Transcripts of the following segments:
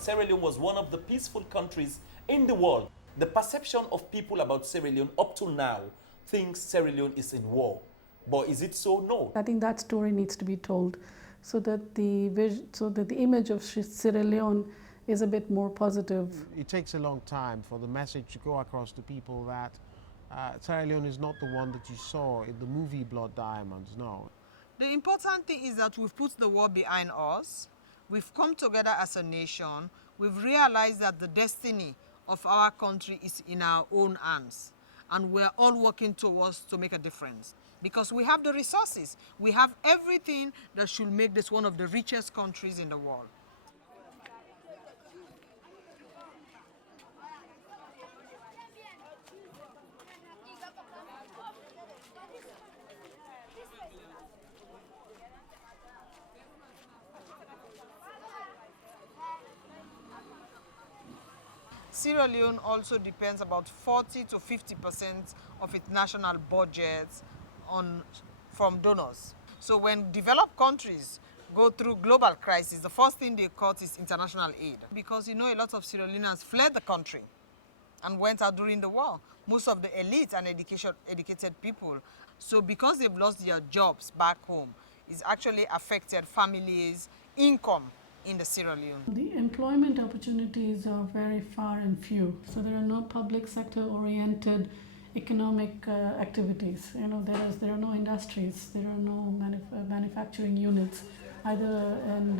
Sierra Leone was one of the peaceful countries in the world. The perception of people about Sierra Leone up to now thinks Sierra Leone is in war. But is it so? No. I think that story needs to be told so that the image of Sierra Leone is a bit more positive. It takes a long time for the message to go across to people that Sierra Leone is not the one that you saw in the movie Blood Diamonds, no. The important thing is that we've put the war behind us. We've come together as a nation. We've realized that the destiny of our country is in our own hands. And we're all working towards to make a difference. Because we have the resources. We have everything that should make this one of the richest countries in the world. Sierra Leone also depends about 40 to 50% of its national budget from donors. So when developed countries go through global crisis, the first thing they cut is international aid. Because a lot of Sierra Leoneans fled the country and went out during the war. Most of the elite and educated people. So because they've lost their jobs back home, it's actually affected families' income in the Sierra Leone. The employment opportunities are very far and few. So there are no public sector oriented economic activities. There are no industries, there are no manufacturing units either, and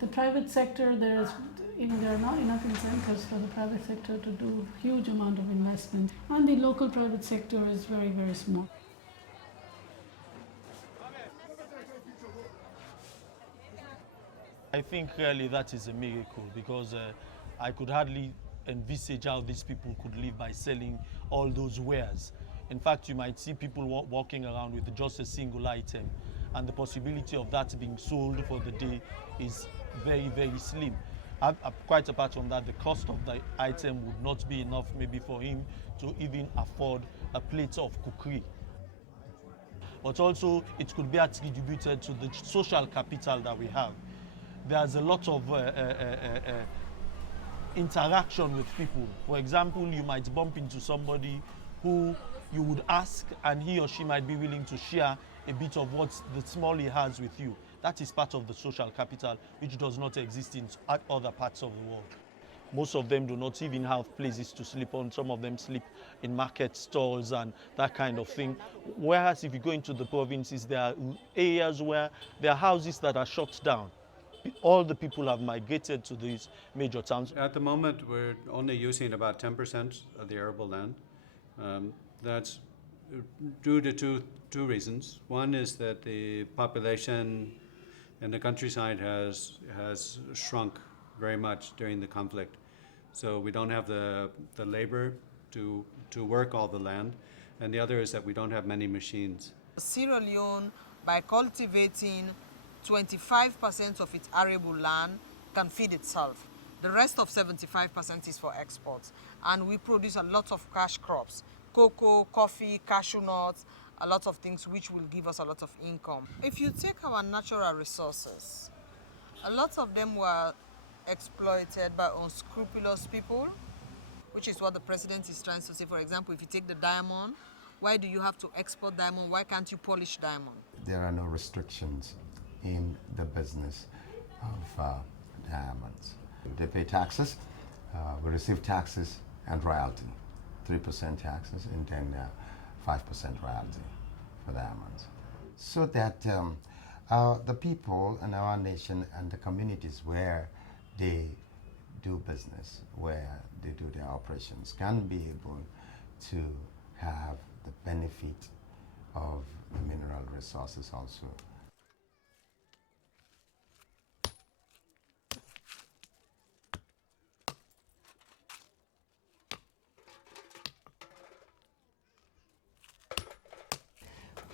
the private sector, there are not enough incentives for the private sector to do huge amount of investment, and the local private sector is very, very small. I think really that is a miracle, because I could hardly envisage how these people could live by selling all those wares. In fact, you might see people walking around with just a single item, and the possibility of that being sold for the day is very, very slim. Quite apart from that, the cost of the item would not be enough maybe for him to even afford a plate of cookery. But also, it could be attributed to the social capital that we have. There's a lot of interaction with people. For example, you might bump into somebody who you would ask, and he or she might be willing to share a bit of what the small he has with you. That is part of the social capital, which does not exist in other parts of the world. Most of them do not even have places to sleep on. Some of them sleep in market stalls and that kind of thing. Whereas if you go into the provinces, there are areas where there are houses that are shut down. All the people have migrated to these major towns. At the moment, we're only using about 10% of the arable land. That's due to two reasons. One is that the population in the countryside has shrunk very much during the conflict. So we don't have the labor to work all the land. And the other is that we don't have many machines. Sierra Leone, by cultivating 25% of its arable land, can feed itself. The rest of 75% is for exports. And we produce a lot of cash crops: cocoa, coffee, cashew nuts, a lot of things which will give us a lot of income. If you take our natural resources, a lot of them were exploited by unscrupulous people, which is what the president is trying to say. For example, if you take the diamond, why do you have to export diamond? Why can't you polish diamond? There are no restrictions in the business of diamonds. They pay taxes, we receive taxes and royalty, 3% taxes and then 5% royalty for diamonds. So that the people in our nation and the communities where they do business, where they do their operations, can be able to have the benefit of the mineral resources also.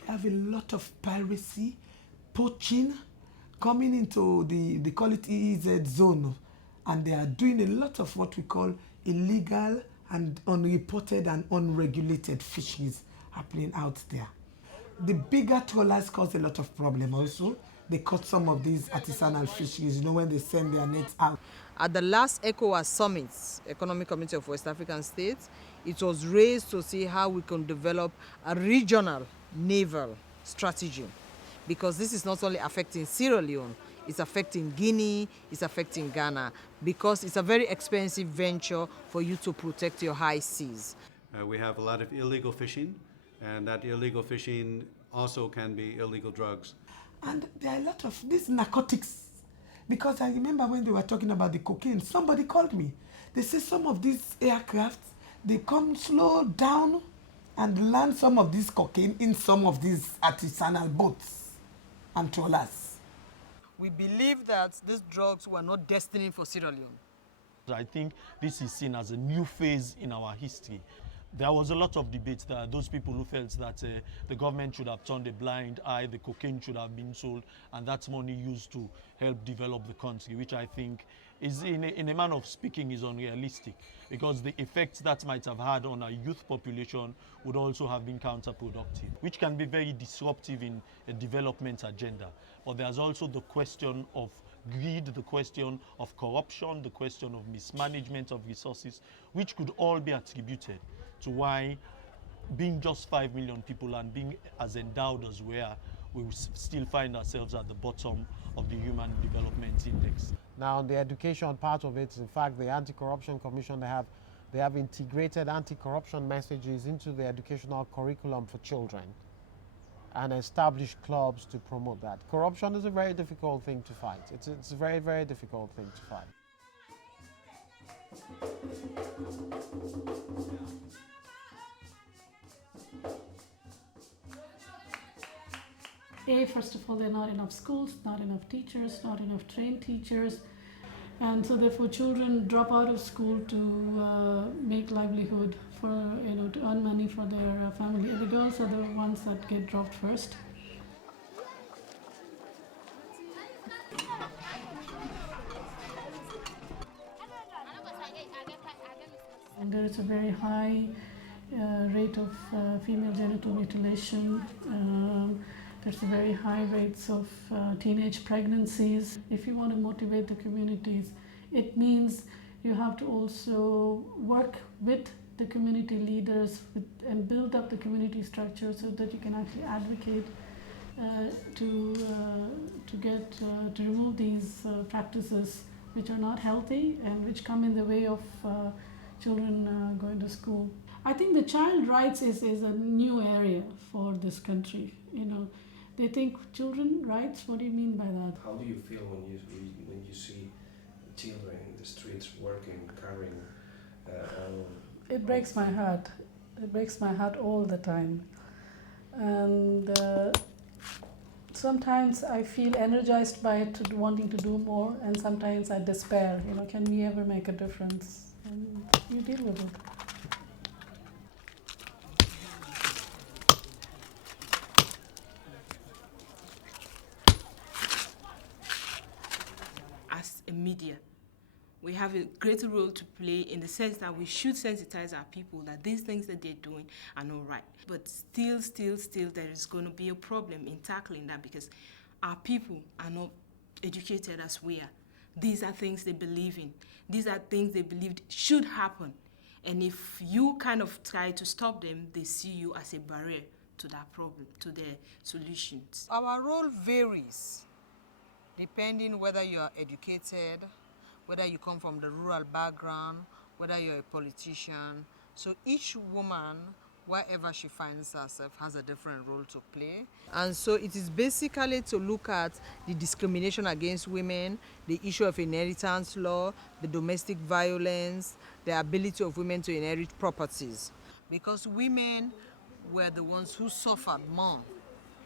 We have a lot of piracy, poaching, coming into they call it EEZ zone, and they are doing a lot of what we call illegal and unreported and unregulated fisheries happening out there. The bigger trawlers cause a lot of problem also, they caught some of these artisanal fisheries, you know, when they send their nets out. At the last ECOWAS Summit, Economic Community of West African States, it was raised to see how we can develop a regional naval strategy, because this is not only affecting Sierra Leone, it's affecting Guinea, it's affecting Ghana, because it's a very expensive venture for you to protect your high seas. We have a lot of illegal fishing, and that illegal fishing also can be illegal drugs. And there are a lot of these narcotics, because I remember when they were talking about the cocaine, somebody called me. They say some of these aircraft, they come slow down and land some of this cocaine in some of these artisanal boats and trawlers. We believe that these drugs were not destined for Sierra Leone. I think this is seen as a new phase in our history. There was a lot of debate. There are those people who felt that the government should have turned a blind eye, the cocaine should have been sold, and that's money used to help develop the country, which I think is, in a manner of speaking, is unrealistic, because the effects that might have had on our youth population would also have been counterproductive, which can be very disruptive in a development agenda. But there's also the question of greed, the question of corruption, the question of mismanagement of resources, which could all be attributed to why, being just 5 million people and being as endowed as we are, we still find ourselves at the bottom of the Human Development Index. Now, the education part of it, in fact, the Anti-Corruption Commission, they have integrated anti-corruption messages into the educational curriculum for children and established clubs to promote that. Corruption is a very difficult thing to fight. It's a very, very difficult thing to fight. First of all, there are not enough schools, not enough teachers, not enough trained teachers, and so therefore children drop out of school to make livelihood, for to earn money for their family. The girls are the ones that get dropped first. And there is a very high rate of female genital mutilation. There's a very high rates of teenage pregnancies. If you want to motivate the communities, it means you have to also work with the community leaders and build up the community structure so that you can actually advocate to remove these practices which are not healthy and which come in the way of children going to school. I think the child rights is a new area for this country. They think children rights. What do you mean by that? How do you feel when you see children in the streets working, carrying? It breaks my heart. It breaks my heart all the time, and sometimes I feel energized by it, wanting to do more, and sometimes I despair. Can we ever make a difference? And you deal with it. Media, we have a greater role to play in the sense that we should sensitize our people that these things that they're doing are not right. But still, there is going to be a problem in tackling that, because our people are not educated as we are. These are things they believe in. These are things they believed should happen. And if you kind of try to stop them, they see you as a barrier to that problem, to their solutions. Our role varies depending whether you are educated, whether you come from the rural background, whether you're a politician. So each woman, wherever she finds herself, has a different role to play. And so it is basically to look at the discrimination against women, the issue of inheritance law, the domestic violence, the ability of women to inherit properties. Because women were the ones who suffered more,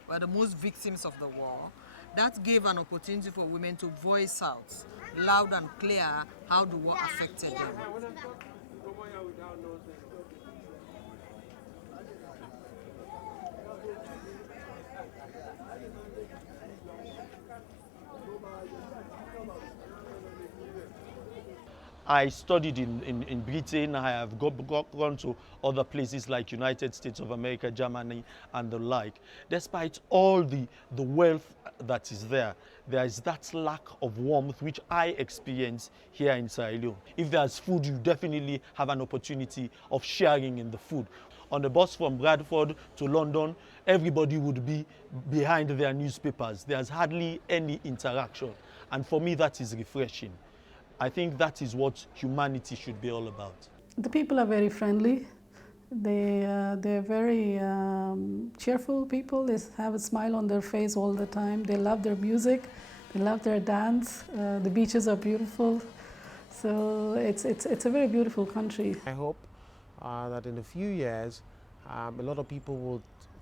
were the most victims of the war. That gave an opportunity for women to voice out loud and clear how the war affected them. I studied in Britain. I have gone to other places like United States of America, Germany, and the like. Despite all the wealth that is there, there is that lack of warmth which I experience here in Sierra Leone. If there's food, you definitely have an opportunity of sharing in the food. On the bus from Bradford to London, everybody would be behind their newspapers. There's hardly any interaction. And for me, that is refreshing. I think that is what humanity should be all about. The people are very friendly. They're very cheerful people. They have a smile on their face all the time. They love their music. They love their dance. The beaches are beautiful. So it's a very beautiful country. I hope that in a few years, a lot of people will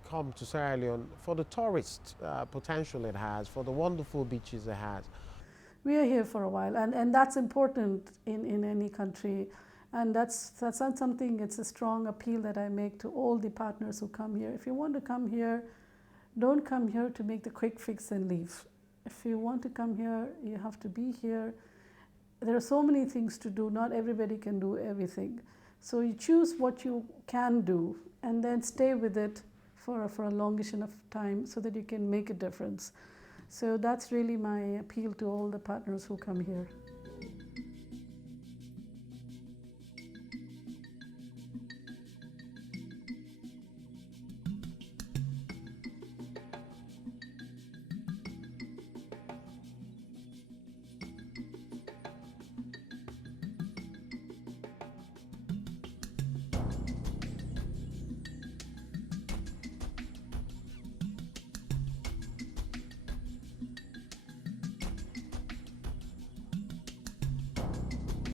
come to Sierra Leone for the tourist potential it has, for the wonderful beaches it has. We are here for a while, and that's important in any country. And that's not something, it's a strong appeal that I make to all the partners who come here. If you want to come here, don't come here to make the quick fix and leave. If you want to come here, you have to be here. There are so many things to do. Not everybody can do everything. So you choose what you can do and then stay with it for a longish enough time so that you can make a difference. So that's really my appeal to all the partners who come here.